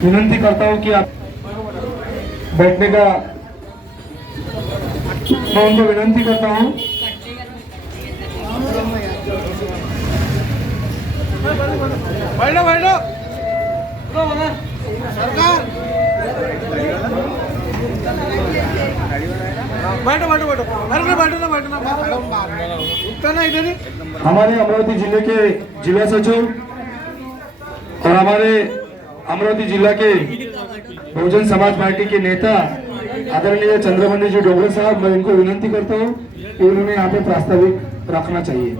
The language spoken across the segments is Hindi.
विनंती करता हूं कि आप बैठने का मैं उनको विनंती करता हूं। बैठो बैठो सरकार बैठो बैठो बैठो अरे बैठो ना उठता ना इधर ही। हमारे अमरावती जिले के जिला सचिव और हमारे अमरावती जिला के बहुजन समाज पार्टी के नेता आदरणीय चंद्रमणि जी डोंगरे साहब, मैं इनको विनंती करता हूं कि उन्होंने यहाँ पे प्रास्ताविक रखना चाहिए।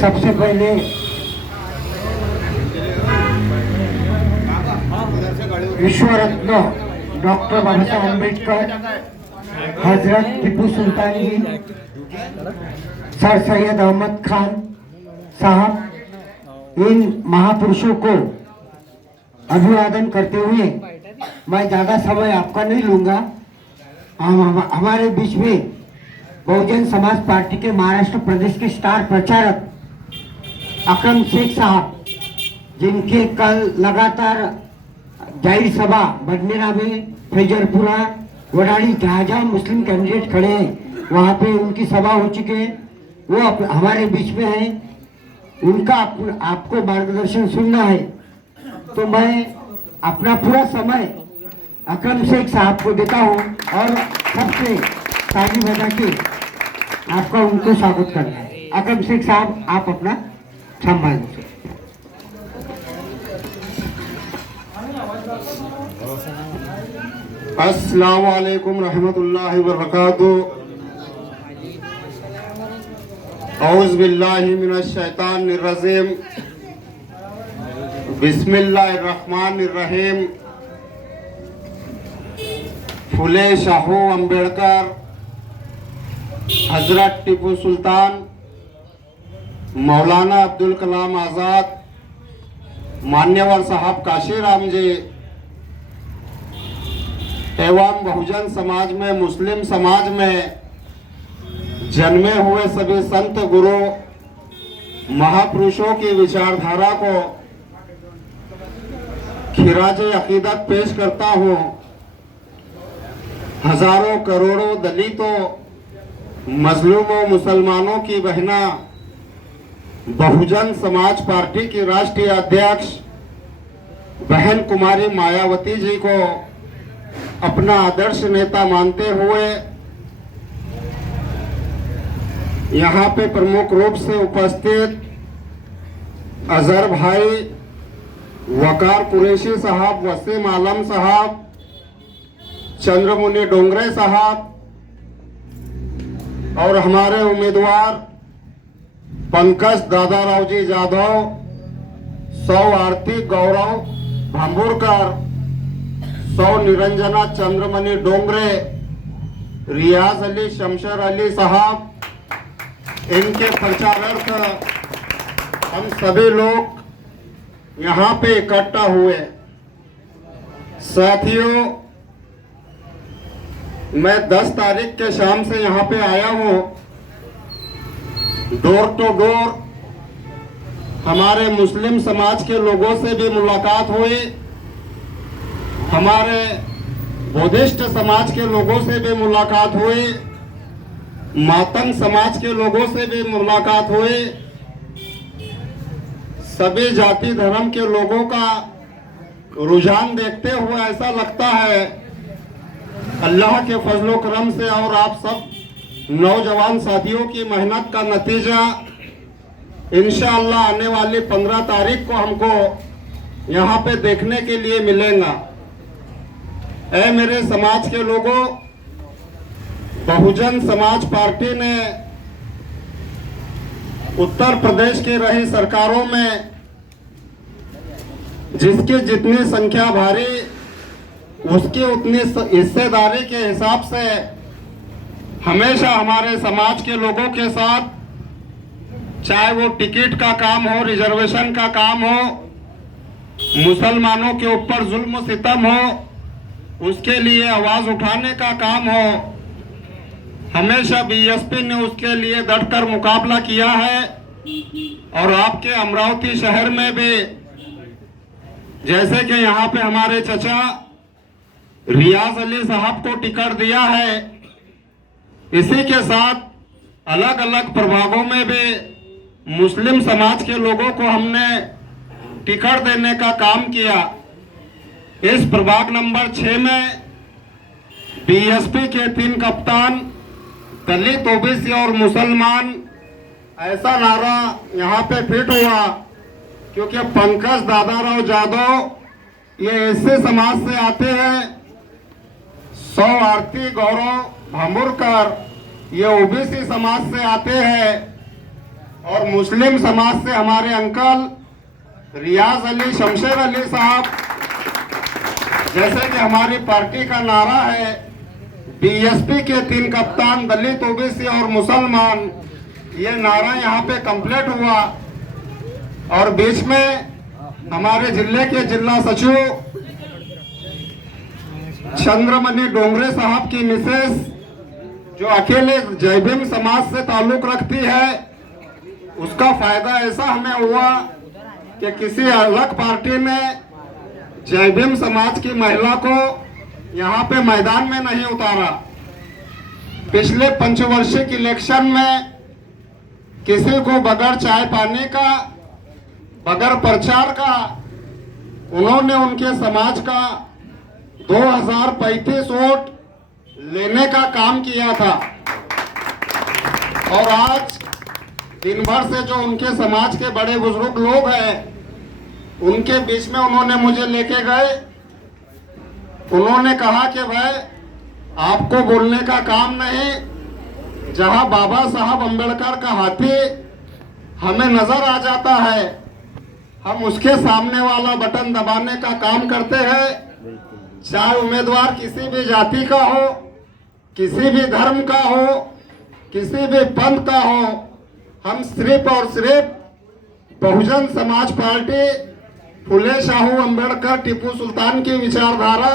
सबसे पहले विश्व रत्न डॉक्टर बाबा साहब अम्बेडकर, हजरत टीपू सुल्तान जी, सर सैयद अहमद खान साहब, इन महापुरुषों को अभिवादन करते हुए मैं ज़्यादा समय आपका नहीं लूंगा। हमारे बीच में बहुजन समाज पार्टी के महाराष्ट्र प्रदेश के स्टार प्रचारक अकरम शेख साहब, जिनके कल लगातार जाहिर सभा बडनेरा में, फैजरपुरा, वडाली जहाँ जहाँ मुस्लिम कैंडिडेट खड़े हैं वहाँ पे उनकी सभा हो चुकी है, वो हमारे बीच में है। उनका आपको मार्गदर्शन सुनना है तो मैं अपना पूरा समय अकरम शेख साहब को देता हूँ और सबसे ताली बजा के आपका उनको स्वागत करना है। अकरम शेख साहब, आप अपना संभाल लीजिए। अस्सलामु अलैकुम रहमतुल्लाहि व बरकातुहू। औज़ु बिल्लाहि मिनश शैतानिर रजीम। बिस्मिल्लाहिर रहमानिर रहीम। फुले शाहू अम्बेडकर, हजरत टीपू सुल्तान, मौलाना अब्दुल कलाम आज़ाद, मान्यवर साहब काशीराम जी एवं बहुजन समाज में, मुस्लिम समाज में जन्मे हुए सभी संत गुरु महापुरुषों की विचारधारा को खिराजे अकीदत पेश करता हूँ। हजारों करोड़ों दलितों, मजलूमों, मुसलमानों की बहना बहुजन समाज पार्टी की राष्ट्रीय अध्यक्ष बहन कुमारी मायावती जी को अपना आदर्श नेता मानते हुए यहाँ पे प्रमुख रूप से उपस्थित अजहर भाई, वकार कुरैशी साहब, वसीम आलम साहब, चंद्रमुनि डोंगरे साहब और हमारे उम्मीदवार पंकज दादाराव जी जाधव, सौ आरती गौरव भांबुरकर, सौ निरंजना चंद्रमणि डोंगरे, रियाज अली शमशर अली साहब, इनके प्रचारार्थ हम सभी लोग यहाँ पे इकट्ठा हुए। साथियों, मैं 10 तारीख के शाम से यहाँ पे आया हूँ। डोर टू डोर हमारे मुस्लिम समाज के लोगों से भी मुलाकात हुई, हमारे बुद्धिस्ट समाज के लोगों से भी मुलाकात हुई, मातंग समाज के लोगों से भी मुलाकात हुई। सभी जाति धर्म के लोगों का रुझान देखते हुए ऐसा लगता है अल्लाह के फजलो करम से और आप सब नौजवान साथियों की मेहनत का नतीजा इंशाअल्लाह आने वाली 15 तारीख को हमको यहाँ पे देखने के लिए मिलेगा। ऐ मेरे समाज के लोगों, बहुजन समाज पार्टी ने उत्तर प्रदेश की रही सरकारों में जिसकी जितनी संख्या भारी उसकी उतनी हिस्सेदारी के हिसाब से हमेशा हमारे समाज के लोगों के साथ, चाहे वो टिकट का काम हो, रिजर्वेशन का काम हो, मुसलमानों के ऊपर जुल्म सितम हो, उसके लिए आवाज उठाने का काम हो, हमेशा बीएसपी ने उसके लिए डटकर मुकाबला किया है। और आपके अमरावती शहर में भी जैसे कि यहाँ पे हमारे चचा रियाज अली साहब को टिकट दिया है, इसी के साथ अलग अलग प्रभागों में भी मुस्लिम समाज के लोगों को हमने टिकट देने का काम किया। इस प्रभाग नंबर 6 में बीएसपी के 3 कप्तान दलित, ओबीसी और मुसलमान, ऐसा नारा यहाँ पे फिट हुआ क्योंकि पंकज दादाराव जाधव ये ऐसे समाज से आते हैं। सौ आरती गौरव भामुरकर ये ओबीसी समाज से आते हैं और मुस्लिम समाज से हमारे अंकल रियाज अली शमशेर अली साहब, जैसे कि हमारी पार्टी का नारा है बीएसपी के 3 कप्तान दलित, ओबीसी और मुसलमान, ये नारा यहाँ पे कंप्लीट हुआ। और बीच में हमारे जिले के जिला सचिव चंद्रमणि डोंगरे साहब की मिसेस जो अकेले जय भीम समाज से ताल्लुक रखती है, उसका फायदा ऐसा हमें हुआ कि किसी अलग पार्टी ने जय भीम समाज की महिला को यहाँ पे मैदान में नहीं उतारा। पिछले पंचवार्षिक इलेक्शन में किसी को बगैर चाय पानी का, बगैर प्रचार का, उन्होंने उनके समाज का 2035 वोट लेने का काम किया था। और आज दिन भर से जो उनके समाज के बड़े बुजुर्ग लोग हैं, उनके बीच में उन्होंने मुझे लेके गए। उन्होंने कहा कि भाई आपको बोलने का काम नहीं, जहां बाबा साहब अंबेडकर का हाथी हमें नजर आ जाता है, हम उसके सामने वाला बटन दबाने का काम करते हैं। चाहे उम्मीदवार किसी भी जाति का हो, किसी भी धर्म का हो, किसी भी पंथ का हो, हम सिर्फ और सिर्फ बहुजन समाज पार्टी, फुले शाहू अंबेडकर, टीपू सुल्तान की विचारधारा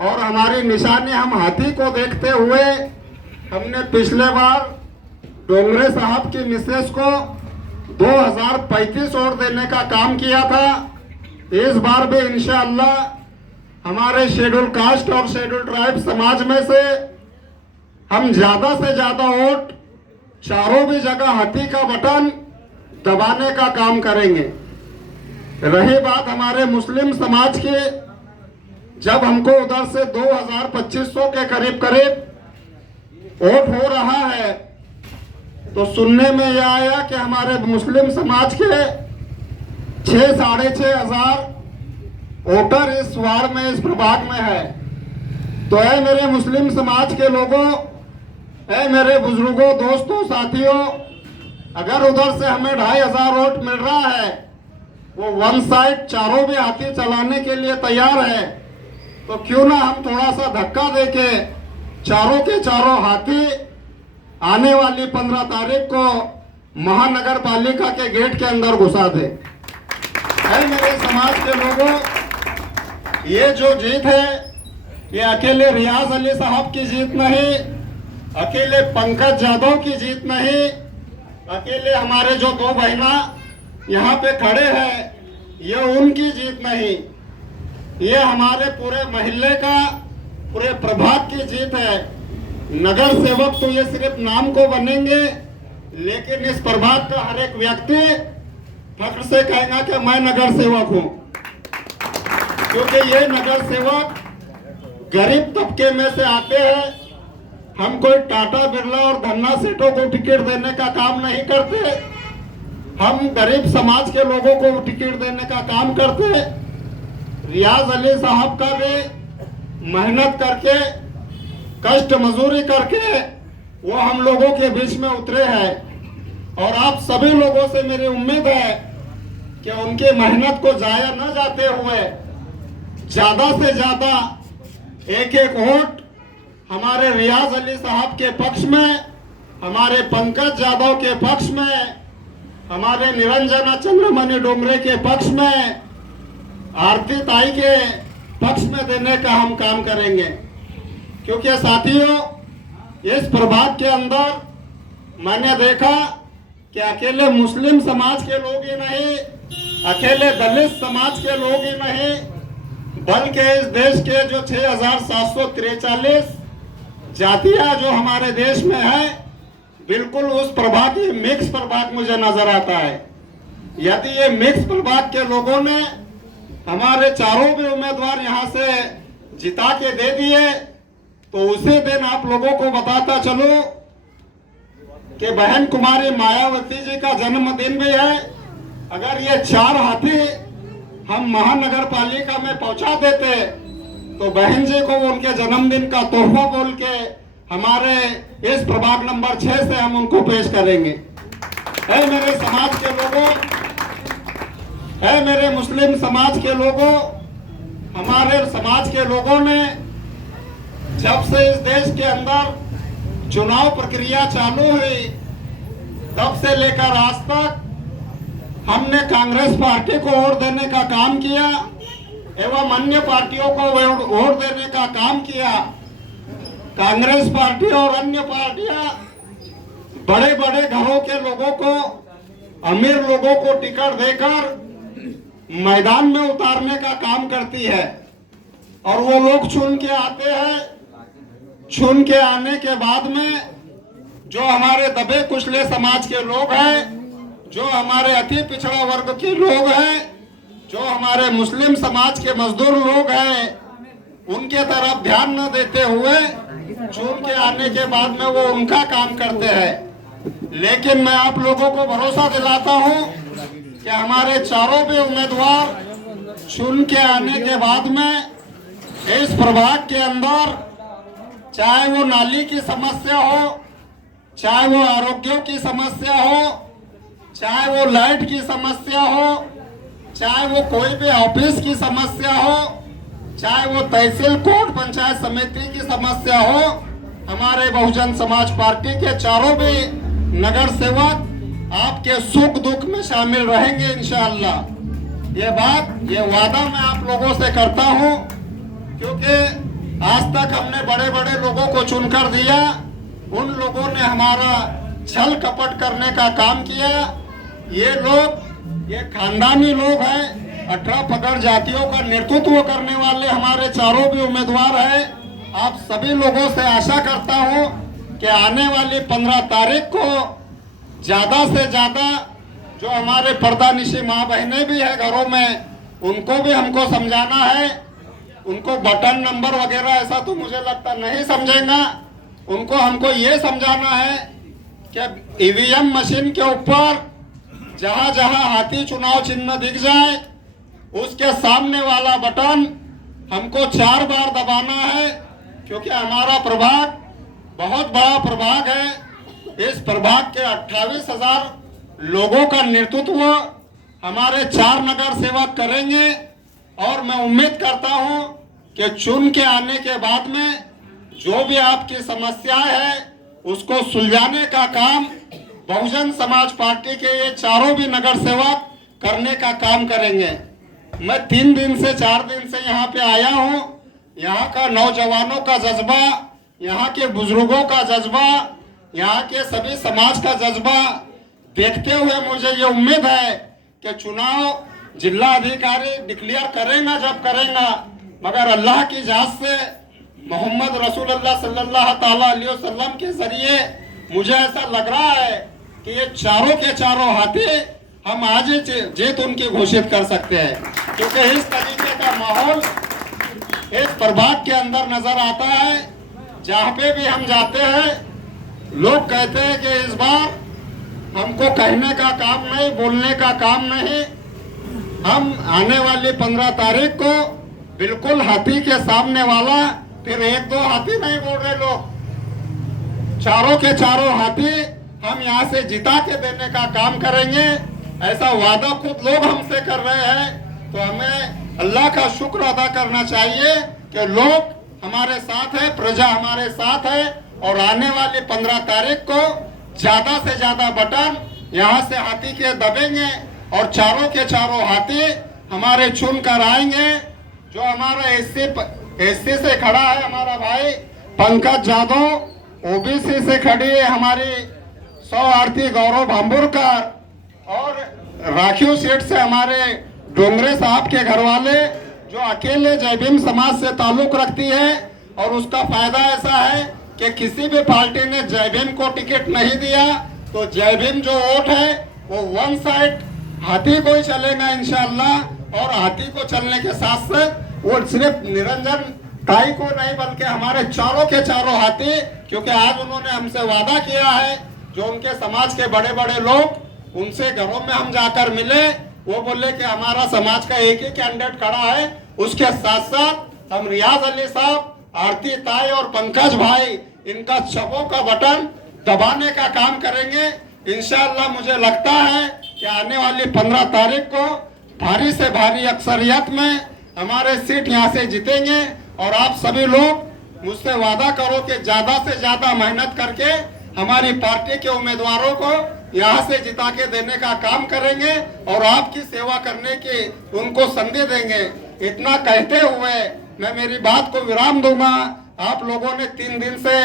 और हमारी निशानी हम हाथी को देखते हुए हमने पिछले बार डोंगरे साहब की मिसेस को 2035 वोट देने का काम किया था। इस बार भी इंशाअल्लाह हमारे शेड्यूल कास्ट और शेड्यूल ट्राइब समाज में से हम ज्यादा से ज्यादा वोट चारों भी जगह हाथी का बटन दबाने का काम करेंगे। रही बात हमारे मुस्लिम समाज की, जब हमको उधर से 2500 के करीब वोट हो रहा है, तो सुनने में यह आया कि हमारे मुस्लिम समाज के 6-6.5 हजार वोटर इस वार्ड में, इस प्रभाग में है। तो ऐ मेरे मुस्लिम समाज के लोगों, ऐ मेरे बुजुर्गों, दोस्तों, साथियों, अगर उधर से हमें 2500 वोट मिल रहा है, वो वन साइड चारों भी हाथी चलाने के लिए तैयार है, तो क्यों ना हम थोड़ा सा धक्का देके चारों के चारों हाथी आने वाली 15 तारीख को महानगर पालिका के गेट के अंदर घुसा दे। है मेरे समाज के लोगों, ये जो जीत है, ये अकेले रियाज अली साहब की जीत नहीं, अकेले पंकज यादव की जीत नहीं, अकेले हमारे जो 2 बहना यहाँ पे खड़े हैं, ये उनकी जीत नहीं, ये हमारे पूरे मोहल्ले का, पूरे प्रभाग की जीत है। नगर सेवक तो ये सिर्फ नाम को बनेंगे, लेकिन इस प्रभाग का हर एक व्यक्ति फख्र से कहेगा कि मैं नगर सेवक हूं, क्योंकि ये नगर सेवक गरीब तबके में से आते हैं। हम कोई टाटा बिरला और धन्ना सेठों को टिकट देने का काम नहीं करते, हम गरीब समाज के लोगों को टिकट देने का काम करते। रियाज अली साहब का भी मेहनत करके, कष्ट मजदूरी करके वो हम लोगों के बीच में उतरे हैं। और आप सभी लोगों से मेरी उम्मीद है कि उनकी मेहनत को जाया न जाते हुए ज्यादा से ज्यादा एक वोट हमारे रियाज अली साहब के पक्ष में, हमारे पंकज यादव के पक्ष में, हमारे निरंजना चंद्रमणि डोंगरे के पक्ष में, आरती ताई के पक्ष में देने का हम काम करेंगे। क्योंकि साथियों, इस प्रभाग के अंदर मैंने देखा कि अकेले मुस्लिम समाज के लोग ही नहीं, अकेले दलित समाज के लोग ही नहीं, बल्कि इस देश के जो 6,743 जातियां जो हमारे देश में है, बिल्कुल उस प्रभाग की मिक्स प्रभाग मुझे नजर आता है। यदि ये मिक्स प्रभाग के लोगों ने हमारे चारों भी उम्मीदवार यहाँ से जिता के दे दिए, तो उसी दिन आप लोगों को बताता चलूं कि बहन कुमारी मायावती जी का जन्मदिन भी है। अगर ये 4 हाथी हम महानगर पालिका में पहुंचा देते, तो बहन जी को उनके जन्मदिन का तोहफा बोल के हमारे इस प्रभाग नंबर 6 से हम उनको पेश करेंगे। है मेरे समाज के लोगों, है मेरे मुस्लिम समाज के लोगों, हमारे समाज के लोगों ने जब से इस देश के अंदर चुनाव प्रक्रिया चालू हुई, तब से लेकर आज तक हमने कांग्रेस पार्टी को वोट देने का काम किया एवं अन्य पार्टियों को वोट देने का काम किया। कांग्रेस पार्टी और अन्य पार्टियां बड़े बड़े घरों के लोगों को, अमीर लोगों को टिकट देकर मैदान में उतारने का काम करती है, और वो लोग चुन के आते हैं। चुन के आने के बाद में जो हमारे दबे कुचले समाज के लोग हैं, जो हमारे अति पिछड़ा वर्ग के लोग हैं, जो हमारे मुस्लिम समाज के मजदूर लोग हैं, उनके तरफ ध्यान न देते हुए चुन के आने के बाद में वो उनका काम करते हैं। लेकिन मैं आप लोगों को भरोसा दिलाता हूं कि हमारे चारों भी उम्मीदवार चुन के आने के बाद में इस प्रभाग के अंदर, चाहे वो नाली की समस्या हो, चाहे वो आरोग्य की समस्या हो, चाहे वो लाइट की समस्या हो, चाहे वो कोई भी ऑफिस की समस्या हो, चाहे वो तहसील कोर्ट पंचायत समिति की समस्या हो, हमारे बहुजन समाज पार्टी के चारों भी नगर सेवक आपके सुख दुख में शामिल रहेंगे इंशाअल्लाह। ये वादा मैं आप लोगों से करता हूं, क्योंकि आज तक हमने बड़े बड़े लोगों को चुनकर दिया, उन लोगों ने हमारा छल कपट करने का काम किया। ये लोग, ये खानदानी लोग हैं, 18 पगड़ जातियों का नेतृत्व करने वाले हमारे चारों भी उम्मीदवार हैं। आप सभी लोगों से आशा करता हूं कि आने वाली 15 तारीख को ज्यादा से ज्यादा जो हमारे पर्दानिशी माँ बहनें भी है घरों में, उनको भी हमको समझाना है। उनको बटन नंबर वगैरह ऐसा तो मुझे लगता नहीं समझेगा। उनको हमको ये समझाना है कि ईवीएम मशीन के ऊपर जहां जहां हाथी चुनाव चिन्ह दिख जाए, उसके सामने वाला बटन हमको 4 बार दबाना है, क्योंकि हमारा प्रभाग बहुत बड़ा प्रभाग है। इस प्रभाग के 28,000 लोगों का नेतृत्व हमारे 4 नगर सेवक करेंगे, और मैं उम्मीद करता हूं कि चुन के आने के बाद में जो भी आपकी समस्याएं है, उसको सुलझाने का काम बहुजन समाज पार्टी के ये चारों भी नगर सेवक करने का काम करेंगे। मैं 3 दिन से 4 दिन से यहाँ पे आया हूँ। यहाँ का नौजवानों का जज्बा, यहाँ के बुजुर्गों का जज्बा, यहाँ के सभी समाज का जज्बा देखते हुए मुझे ये उम्मीद है कि चुनाव जिला अधिकारी डिक्लेयर करेगा जब करेगा, मगर अल्लाह की इजाज़त से मोहम्मद रसूलुल्लाह सल्लल्लाहु अलैहि वसल्लम के जरिए मुझे ऐसा लग रहा है कि ये चारों के चारों हाथी हम आज ही जीत उनकी घोषित कर सकते हैं, क्योंकि इस तरीके का माहौल इस प्रभाग के अंदर नजर आता है। जहाँ पे भी हम जाते हैं, लोग कहते हैं कि इस बार हमको कहने का काम नहीं, बोलने का काम नहीं, हम आने वाली 15 तारीख को बिल्कुल हाथी के सामने वाला, फिर 1-2 हाथी नहीं बोल रहे लोग, चारों के चारों हाथी हम यहाँ से जिता के देने का काम करेंगे। ऐसा वादा खुद लोग हमसे कर रहे हैं, तो हमें अल्लाह का शुक्र अदा करना चाहिए कि लोग हमारे साथ है, प्रजा हमारे साथ है, और आने वाली 15 तारीख को ज्यादा से ज्यादा बटन यहाँ से हाथी के दबेंगे और चारों के चारों हाथी हमारे चुन कर आएंगे। जो हमारा एससी से खड़ा है हमारा भाई पंकज जादव, ओबीसी से खड़ी है हमारी आरती गौरव भांबुरकर और राखीव सीट से हमारे डोंगरे साहब के घर वाले जो अकेले जय भीम समाज से ताल्लुक रखती है। और उसका फायदा ऐसा है कि किसी भी पार्टी ने जय भीम को टिकट नहीं दिया तो जय भीम जो वोट है वो वन साइड हाथी को ही चलेगा इंशाअल्लाह। और हाथी को चलने के साथ साथ वो सिर्फ निरंजन ताई को नहीं बल्कि हमारे चारों के चारों हाथी, क्योंकि आज उन्होंने हमसे वादा किया है जो उनके समाज के बड़े बड़े लोग उनसे घरों में हम जाकर मिले, वो बोले कि हमारा समाज का एक ही कैंडिडेट खड़ा है। उसके साथ साथ हम रियाज अली साहब, आरती ताई और पंकज भाई इनका छबों का बटन दबाने का काम करेंगे इंशाअल्लाह। मुझे लगता है कि आने वाली 15 तारीख को भारी से भारी अक्सरियत में हमारे सीट यहाँ से जीतेंगे। और आप सभी लोग मुझसे वादा करो कि ज्यादा से ज्यादा मेहनत करके हमारी पार्टी के उम्मीदवारों को यहाँ से जिता के देने का काम करेंगे और आपकी सेवा करने की उनको संधि देंगे। इतना कहते हुए मैं मेरी बात को विराम दूंगा। आप लोगों ने 3 दिन से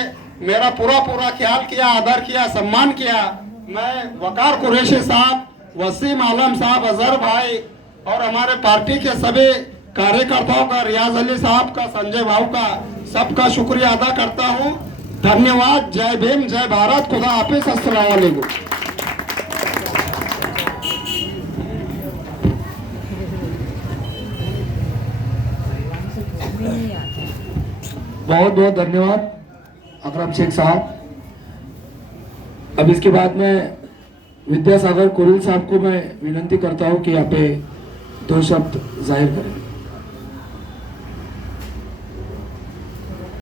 मेरा पूरा ख्याल किया, आदर किया, सम्मान किया। मैं वकार कुरैशी साहब, वसीम आलम साहब, अजहर भाई और हमारे पार्टी के सभी कार्यकर्ताओं का, रियाज अली साहब का, संजय भाव का, सबका शुक्रिया अदा करता हूँ। धन्यवाद। जय भीम, जय भारत, खुदा हाफिज, अस्सलाम वालेकुम। बहुत बहुत धन्यवाद अकरम शेख साहब। अब इसके बाद में विद्यासागर कुरिल साहब को मैं विनंती करता हूं कि यहाँ पे 2 शब्द जाहिर करें।